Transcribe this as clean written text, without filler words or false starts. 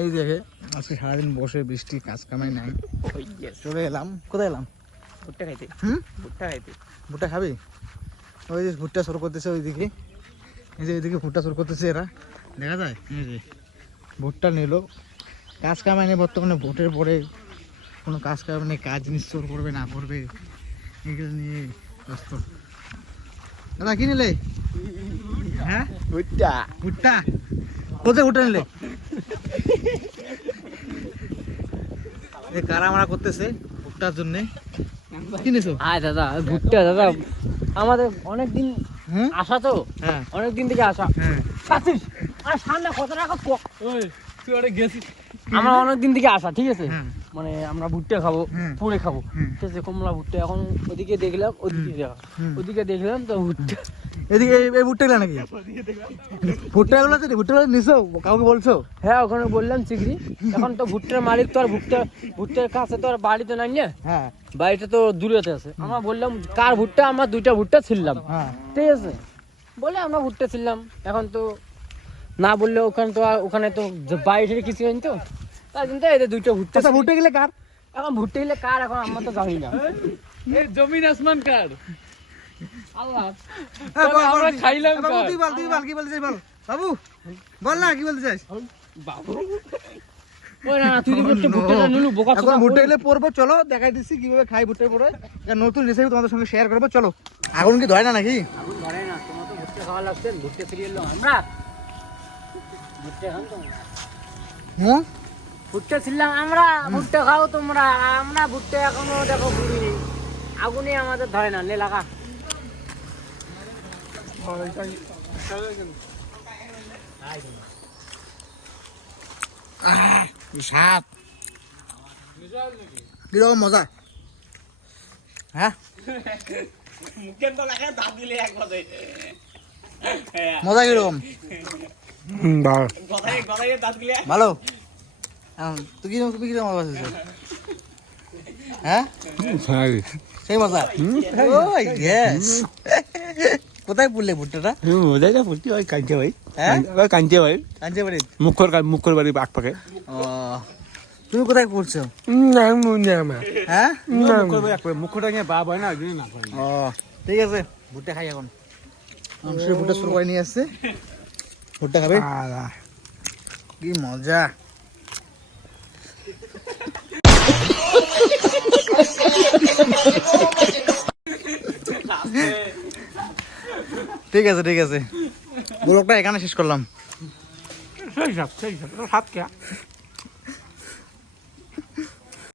এই দেখে আজকে সারাদিন বসে বৃষ্টি কাজ কামাই নাই, চলে এলাম। কোথায় এলাম? ভুট্টা খাইতে। ভুট্টা খাইতে। ভুট্টা খাবি? ওই যে ভুট্টা সর করতেছে ওইদিকে, এই যে ওইদিকে ভুট্টা সর করতেছে এরা, দেখা যায়। এই যে ভুট্টা নিল, কাজ কামাই নেই বর্তমানে। ভোটের পরে কোনো কাজ কামাই নেই, কাজ জিনিস চোর করবে না করবে এগুলো নিয়ে ব্যস্ত। দাদা কি নিলে? হ্যাঁ ভুট্টা। ভুট্টা কোথায় ভুট্টা নিলে? কারা মারা করতেছে ভুট্টার জন্যে। কিনেছো? আয় দাদা ভুট্টা, দাদা আমাদের অনেকদিন আসা তো, হ্যাঁ অনেকদিন থেকে আসা। হ্যাঁ আর সামনে কত টাকা তুই ওটা গেছিস? আমরা অনেকদিন থেকে আসা, ঠিক আছে। মানে আমরা ভুট্টা খাবো, পুড়ে খাবো, ঠিক আছে। কমলা ভুট্টা এখন ওদিকে দেখলাম, ওদিকে দেখলাম তো ভুট্টা। এদিকে এই ভুট্টা গুলা নাকি? ভুট্টা গুলো ভুট্টা গুলো নিছো? কাউকে বলছো? হ্যাঁ ওখানে বললাম চিকরি। এখন তো ভুট্টার মালিক তো আর ভুট্টার কাছে তো আর বাড়িতে নাই না, হ্যাঁ বাড়িটা তো দূরেতে আছে। আমরা বললাম কার ভুট্টা, আমরা দুইটা ভুট্টা ছিললাম, ঠিক আছে। বলে আমরা ভুট্টা ছিললাম। এখন তো না বললে ওখানে তো বাড়িতে কিছু হয়নি তো, তার জন্য এদের দুইটা ভুট্টা। ভুট্টা গেলে কার? এখন ভুট্টা গেলে কার এখন আমরা তো জানি না। জমিন আসমান কার? আল্লাহ। আমরা খাইলাম কার? তুই বল কি বলতে চাই বল বাবু, বল না কি বলতে চাইস? বাবু ওই না তুই ভুট্টাটা নিলু বোকা এখন ভুট্টা গেলে পড়বো, চলো দেখাই দিচ্ছি কিভাবে খাই ভুট্টা পড়ে। নতুন রেসিপি তোমাদের সঙ্গে শেয়ার করবো, চলো। আগুন কি ধরে না নাকি? আগুন ধরে না, তোমার তো ভুট্টা খাওয়া লাগছে। ভুট্টা ফিরিয়ে এলো আমরা, ভুট্টা খান তো। ভুট্টা ছিলাম আমরা, ভুট্টা খাও তোমরা। আমরা ভুট্টা এখনো দেখো ঘুরিনি, আগুনে আমাদের ধরে না। নে লাগা। সাপ কিরকম মজা, হ্যাঁ মজা কিরকম? ভালো। তুই কিরকম মজা পাচ্ছিস? হ্যাঁ সেই মজা। কোথায় পড়লে ভুট্টাটা? ফুটি ওই কাঞ্চে ভাই, হ্যাঁ কাঞ্চে ভাই, কাঞ্চে বাড়ি। মুখর বাড়ি আগ পাকে। ও তুমি কোথায় পড়ছো? হ্যাঁ মুখটা নিয়ে বাপ হয় না, না। ও ঠিক আছে, ভুট্টা খাই এখন। মানুষের ভুট্টা শুরু করে নিয়ে আসছে, ভুট্টা খাবে। কি মজা। ঠিক আছে ঠিক আছে, ব্লগটা এখানে শেষ করলাম। সেই সব সাপ কে